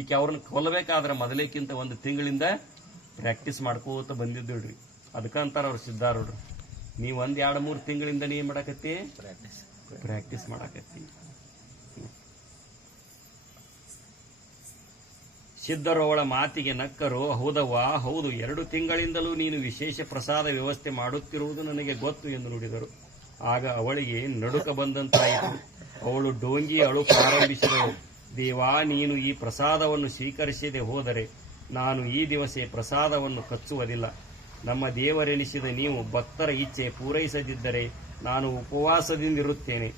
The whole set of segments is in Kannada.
ಈಕೆ ಅವ್ರನ್ನ ಕೊಲ್ಲಬೇಕಾದ್ರೆ ಮೊದಲೇಕ್ಕಿಂತ ಒಂದು ತಿಂಗಳಿಂದ ಪ್ರಾಕ್ಟೀಸ್ ಮಾಡ್ಕೋತ ಬಂದಿದ್ದಳ್ರಿ. ಅದಕ್ಕಂತಾರ ಅವ್ರು ಸಿದ್ಧಾರೂಢರು, ನೀವು 1-2-3 ತಿಂಗಳಿಂದ ನೀ ಮಾಡಾಕತ್ತಿ ಪ್ರಾಕ್ಟೀಸ್ ಮಾಡಾಕತ್ತಿ. ಸಿದ್ಧರು ಅವಳ ಮಾತಿಗೆ ನಕ್ಕರು. ಹೌದವ್ವ, ಹೌದು, 2 ತಿಂಗಳಿಂದಲೂ ನೀನು ವಿಶೇಷ ಪ್ರಸಾದ ವ್ಯವಸ್ಥೆ ಮಾಡುತ್ತಿರುವುದು ನನಗೆ ಗೊತ್ತು ಎಂದು ನುಡಿದರು. ಆಗ ಅವಳಿಗೆ ನಡುಕ ಬಂದಂತಾಯಿತು. ಅವಳು ಡೋಂಗಿ ಅಳು ಪ್ರಾರಂಭಿಸಿದಳು. ದೇವಾ, ನೀನು ಈ ಪ್ರಸಾದವನ್ನು ಸ್ವೀಕರಿಸದೆ ಹೋದರೆ ನಾನು ಈ ದಿವಸ ಪ್ರಸಾದವನ್ನು ಕಚ್ಚುವುದಿಲ್ಲ. ನಮ್ಮ ದೇವರೆನಿಸಿದ ನೀವು ಭಕ್ತರ ಇಚ್ಛೆ ಪೂರೈಸದಿದ್ದರೆ ನಾನು ಉಪವಾಸದಿಂದಿರುತ್ತೇನೆ.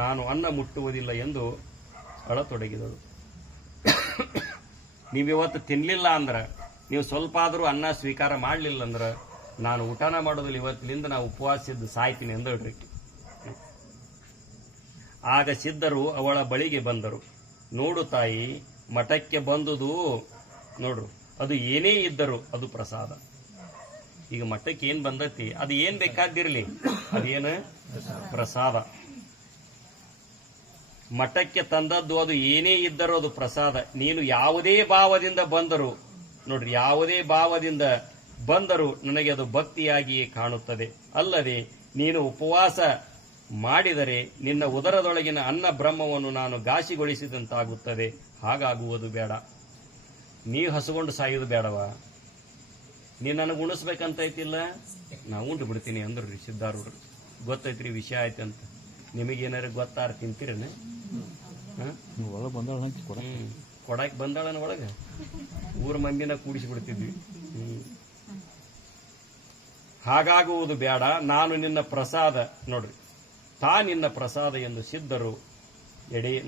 ನಾನು ಅನ್ನ ಮುಟ್ಟುವುದಿಲ್ಲ ಎಂದು ಅಳತೊಡಗಿದಳು. ನೀವಿವತ್ತು ತಿನ್ನಲಿಲ್ಲ ಅಂದ್ರೆ, ನೀವು ಸ್ವಲ್ಪ ಆದರೂ ಅನ್ನ ಸ್ವೀಕಾರ ಮಾಡಲಿಲ್ಲ ಅಂದ್ರೆ ನಾನು ಊಟನ ಮಾಡೋದಿಲ್ಲ, ಇವತ್ತಿನಿಂದ ನಾವು ಉಪವಾಸದ್ದು ಸಾಯ್ತೀನಿ ಎಂದಳ್ರಿ. ಆಗ ಸಿದ್ಧರು ಅವಳ ಬಳಿಗೆ ಬಂದರು. ನೋಡು ತಾಯಿ, ಮಠಕ್ಕೆ ಬಂದುದು ನೋಡ್ರು, ಅದು ಏನೇ ಇದ್ದರು ಅದು ಪ್ರಸಾದ. ಈಗ ಮಠಕ್ಕೆ ಏನ್ ಬಂದತಿ, ಅದು ಏನ್ ಬೇಕಾದಿರ್ಲಿ, ಅದೇನು ಪ್ರಸಾದ. ಮಠಕ್ಕೆ ತಂದದ್ದು ಅದು ಏನೇ ಇದ್ದರೂ ಅದು ಪ್ರಸಾದ. ನೀನು ಯಾವುದೇ ಭಾವದಿಂದ ಬಂದರು ನೋಡ್ರಿ, ಯಾವುದೇ ಭಾವದಿಂದ ಬಂದರೂ ನನಗೆ ಅದು ಭಕ್ತಿಯಾಗಿಯೇ ಕಾಣುತ್ತದೆ. ಅಲ್ಲದೆ ನೀನು ಉಪವಾಸ ಮಾಡಿದರೆ ನಿನ್ನ ಉದರದೊಳಗಿನ ಅನ್ನ ಬ್ರಹ್ಮವನ್ನು ನಾನು ಘಾಸಿಗೊಳಿಸಿದಂತಾಗುತ್ತದೆ. ಹಾಗಾಗುವುದು ಬೇಡ. ನೀವು ಹಸುಗೊಂಡು ಸಾಯುವುದು ಬೇಡವಾ? ನೀನು ನನಗೆ ಉಣಿಸ್ಬೇಕಂತ ಐತಿಲ್ಲ, ನಾ ಉಂಡು ಬಿಡ್ತೀನಿ ಅಂದ್ರಿ ಸಿದ್ಧಾರೂಢರು. ಗೊತ್ತೈತ್ರಿ ವಿಷಯ ಆಯ್ತು ಅಂತ. ನಿಮಗೇನಾರು ಗೊತ್ತಾರ ತಿಂತೀರನ? ಕೊಡಾಕ್ ಬಂದಾಳನ ಒಳಗ ಊರ್ ಮಂದಿನ ಕೂಡಿಸಿಬಿಡ್ತಿದ್ವಿ. ಹಾಗಾಗುವುದು ಬೇಡ. ನಾನು ನಿನ್ನ ಪ್ರಸಾದ ನೋಡ್ರಿ, ನಿನ್ನ ಪ್ರಸಾದ ಎಂದು ಸಿದ್ಧರು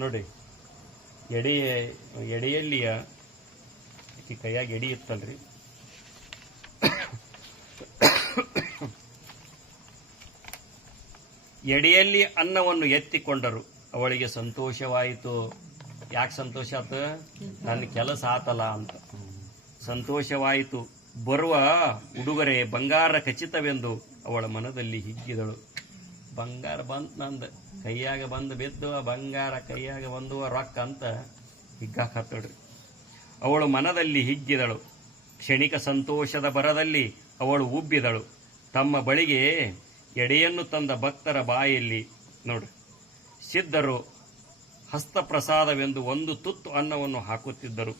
ನೋಡ್ರಿ, ಎಡೆಯಲ್ಲಿಯ ಕೈಯಾಗಿ ಎಡಿ ಇತ್ತಲ್ರಿ, ಎಡೆಯಲ್ಲಿ ಅನ್ನವನ್ನು ಎತ್ತಿಕೊಂಡರು. ಅವಳಿಗೆ ಸಂತೋಷವಾಯಿತು. ಯಾಕೆ ಸಂತೋಷ ಆತ? ನನ್ನ ಕೆಲಸ ಆತಲ್ಲ ಅಂತ ಸಂತೋಷವಾಯಿತು. ಬರುವ ಉಡುಗೊರೆ ಬಂಗಾರ ಖಚಿತವೆಂದು ಅವಳ ಮನದಲ್ಲಿ ಹಿಗ್ಗಿದಳು. ಬಂಗಾರ ಬಂತ, ನಂದು ಕೈಯಾಗ ಬಂದು ಬಿದ್ದು ಬಂಗಾರ ಕೈಯಾಗ ಬಂದು ರೊಕ್ಕ ಅಂತ ಹಿಗ್ಗಾಕತ್ತಳ್ರಿ. ಅವಳು ಮನದಲ್ಲಿ ಹಿಗ್ಗಿದಳು. ಕ್ಷಣಿಕ ಸಂತೋಷದ ಬರದಲ್ಲಿ ಅವಳು ಉಬ್ಬಿದಳು. ತಮ್ಮ ಬಳಿಗೆ ಎಡೆಯನ್ನು ತಂದ ಭಕ್ತರ ಬಾಯಲ್ಲಿ ನೋಡ್ರಿ, ಸಿದ್ಧರು ಹಸ್ತಪ್ರಸಾದವೆಂದು ಒಂದು ತುತ್ತು ಅನ್ನವನ್ನು ಹಾಕುತ್ತಿದ್ದರು.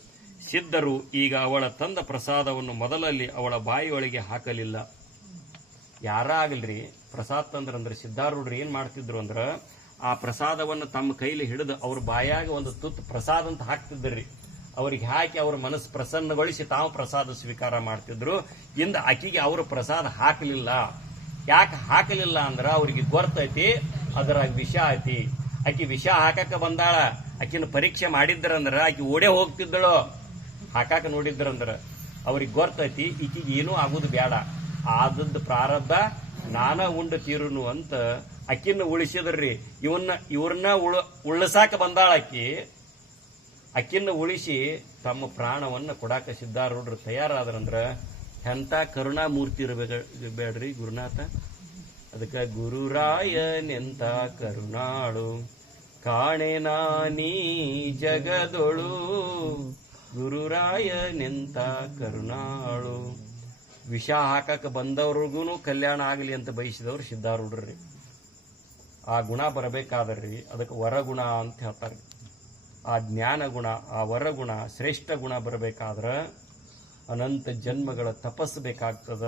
ಸಿದ್ಧರು ಈಗ ಅವಳ ತಂದ ಪ್ರಸಾದವನ್ನು ಮೊದಲಲ್ಲಿ ಅವಳ ಬಾಯಿಯೊಳಗೆ ಹಾಕಲಿಲ್ಲ. ಯಾರಾಗಲ್ರಿ ಪ್ರಸಾದ ತಂದ್ರಂದ್ರೆ ಸಿದ್ಧಾರೂಢರು ಏನ್ ಮಾಡ್ತಿದ್ರು ಅಂದ್ರ, ಆ ಪ್ರಸಾದವನ್ನು ತಮ್ಮ ಕೈಲಿ ಹಿಡಿದು ಅವ್ರ ಬಾಯಾಗ ಒಂದು ತುತ್ತು ಪ್ರಸಾದ ಅಂತ ಹಾಕ್ತಿದ್ರಿ. ಅವ್ರಿಗೆ ಹಾಕಿ ಅವ್ರ ಮನಸ್ಸು ಪ್ರಸನ್ನಗೊಳಿಸಿ ತಾವು ಪ್ರಸಾದ ಸ್ವೀಕಾರ ಮಾಡ್ತಿದ್ರು. ಇಂದ ಆಕಿಗೆ ಅವರು ಪ್ರಸಾದ ಹಾಕಲಿಲ್ಲ. ಯಾಕೆ ಹಾಕಲಿಲ್ಲ ಅಂದ್ರ ಅವ್ರಿಗೆ ಗೊತ್ತೈತಿ ಅದರಾಗ ವಿಷ ಐತಿ. ಆಕಿ ವಿಷ ಹಾಕಕ್ಕೆ ಬಂದಾಳ. ಆಕಿನ ಪರೀಕ್ಷೆ ಮಾಡಿದ್ರಂದ್ರ ಆಕಿ ಓಡೇ ಹೋಗ್ತಿದ್ದಳು. ಹಾಕಾಕ ನೋಡಿದ್ರಂದ್ರ ಅವ್ರಿಗೆ ಗೊತ್ತೈತಿ ಈಕಿಗೆ ಏನೂ ಆಗುದು ಬೇಡ, ಆದದ್ದು ಪ್ರಾರಬ್ಧ ನಾನ ಉಂಡು ತೀರುನು ಅಂತ ಅಕ್ಕಿನ ಉಳಿಸಿದ್ರಿ. ಇವ್ರನ್ನ ಉಳಿಸಾಕ ಬಂದಾಳ ಆಕಿ. ಅಕ್ಕಿನ ಉಳಿಸಿ ತಮ್ಮ ಪ್ರಾಣವನ್ನ ಕೊಡಾಕ ಸಿದ್ಧಾರೂಢರು ತಯಾರಾದ್ರಂದ್ರ ಎಂತ ಕರುಣಾಮೂರ್ತಿ ಬೇಡ್ರಿ ಗುರುನಾಥ. ಅದಕ್ಕೆ ಗುರುರಾಯನೆಂತ ಕರುಣಾಳು ಕಾಣೆ ನಾನೀ ಜಗದೊಳು, ಗುರುರಾಯನೆಂತ ಕರುಣಾಳು. ವಿಷ ಹಾಕಕ್ಕೆ ಬಂದವ್ರಿಗೂ ಕಲ್ಯಾಣ ಆಗಲಿ ಅಂತ ಬಯಸಿದವ್ರು ಸಿದ್ಧಾರೂಢರ್ರಿ. ಆ ಗುಣ ಬರಬೇಕಾದ್ರಿ ಅದಕ್ಕೆ ವರಗುಣ ಅಂತ ಹೇಳ್ತಾರೆ. ಆ ಜ್ಞಾನ ಗುಣ, ಆ ವರಗುಣ, ಶ್ರೇಷ್ಠ ಗುಣ ಬರಬೇಕಾದ್ರ ಅನಂತ ಜನ್ಮಗಳ ತಪಸ್ಸು ಬೇಕಾಗ್ತದ.